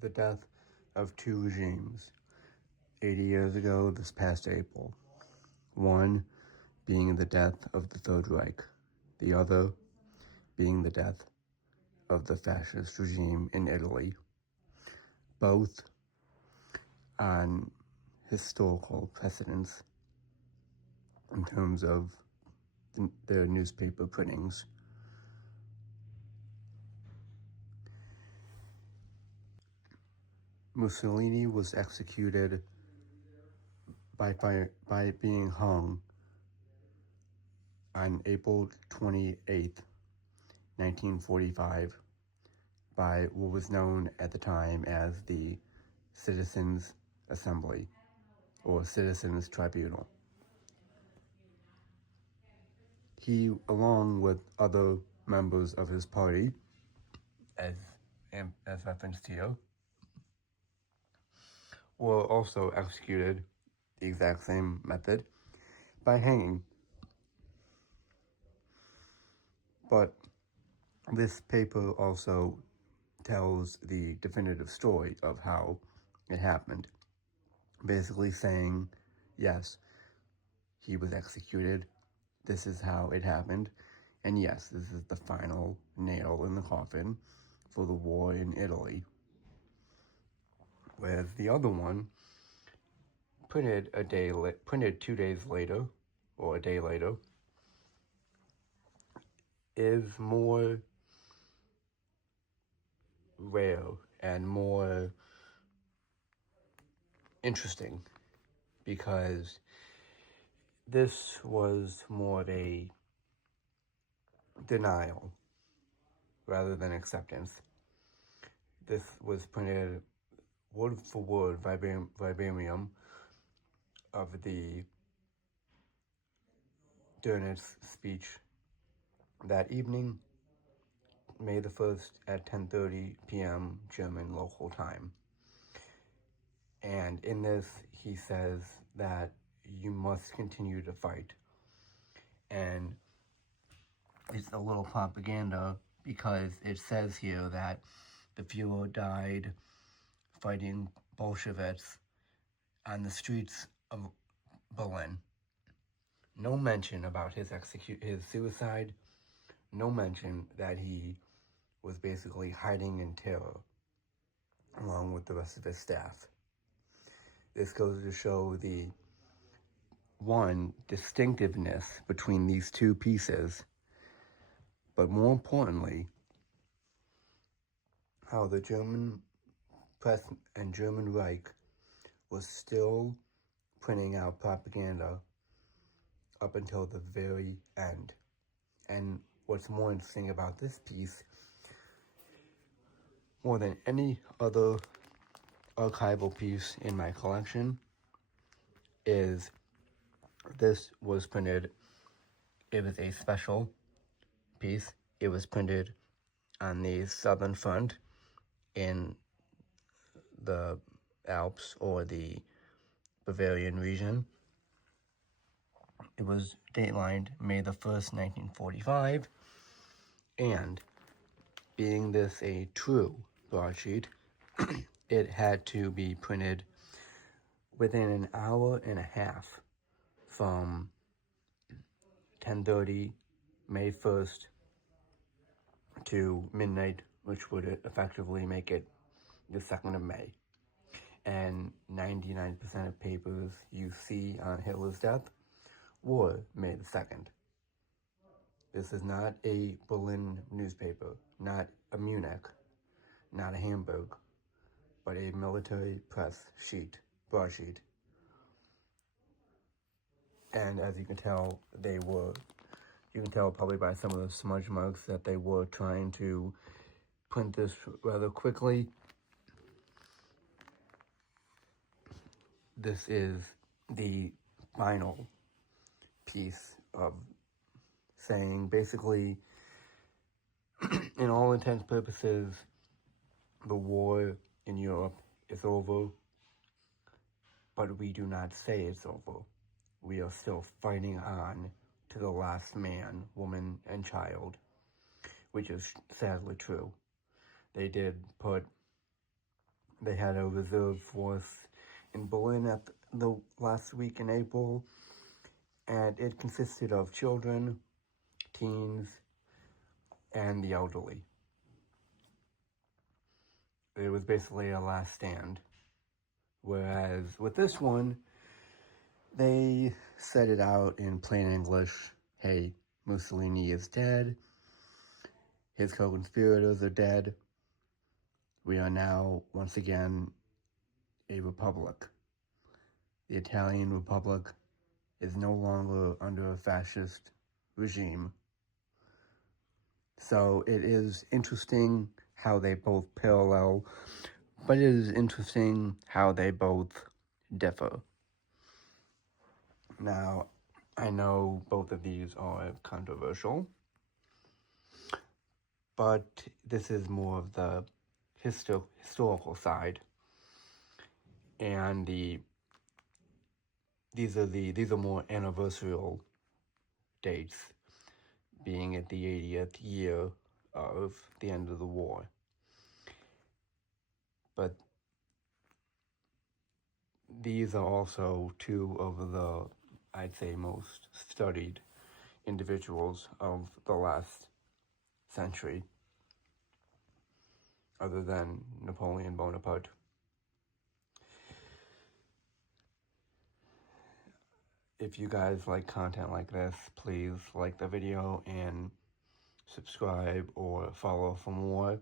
the death of two regimes 80 years ago this past April. One being the death of the Third Reich, the other being the death of the fascist regime in Italy, both on historical precedents in terms of their newspaper printings. Mussolini was executed by being hung on April 28th, 1945, by what was known at the time as the Citizens' Assembly or Citizens' Tribunal. He, along with other members of his party, as referenced here, were also executed the exact same method by hanging. But this paper also tells the definitive story of how it happened, basically saying, yes, he was executed, this is how it happened, and yes, this is the final nail in the coffin for the war in Italy. Whereas the other one, printed 2 days later, or a day later, is more rare and more interesting, because this was more of a denial rather than acceptance. This was printed word for word, vibarium, of the Dönitz speech that evening, May the 1st at 10:30 p.m. German local time. And in this, he says that you must continue to fight. And it's a little propaganda, because it says here that the Fuhrer died fighting Bolsheviks on the streets of Berlin. No mention about his suicide. No mention that he was basically hiding in terror along with the rest of his staff. This goes to show the distinctiveness between these two pieces, but more importantly, how the German press and German Reich was still printing out propaganda up until the very end. And what's more interesting about this piece, more than any other archival piece in my collection, is this was printed. It was a special piece. It was printed on the southern front in the Alps, or the Bavarian region. It was datelined May the 1st, 1945, and being this a true broadsheet, it had to be printed within an hour and a half from 10:30 May 1st to midnight, which would effectively make it the 2nd of May. And 99% of papers you see on Hitler's death were May the 2nd. This is not a Berlin newspaper, not a Munich, not a Hamburg, but a military press broadsheet. And as you can tell, you can tell probably by some of the smudge marks that they were trying to print this rather quickly. This is the final piece of saying, basically, in all intents and purposes, the war in Europe is over, but we do not say it's over. We are still fighting on to the last man, woman, and child, which is sadly true. They did put They had a reserve force in Berlin at the last week in April, and it consisted of children, teens, and the elderly. It was basically a last stand. Whereas with this one, they said it out in plain English. Hey, Mussolini is dead. His co-conspirators are dead. We are now, once again, a republic. The Italian Republic is no longer under a fascist regime. So it is interesting how they both parallel, but it is interesting how they both differ. Now, I know both of these are controversial, but this is more of the historical side, and these are more anniversarial dates, being at the 80th year of the end of the war. But these are also two of the, I'd say, most studied individuals of the last century, other than Napoleon Bonaparte. If you guys like content like this, please like the video and subscribe or follow for more.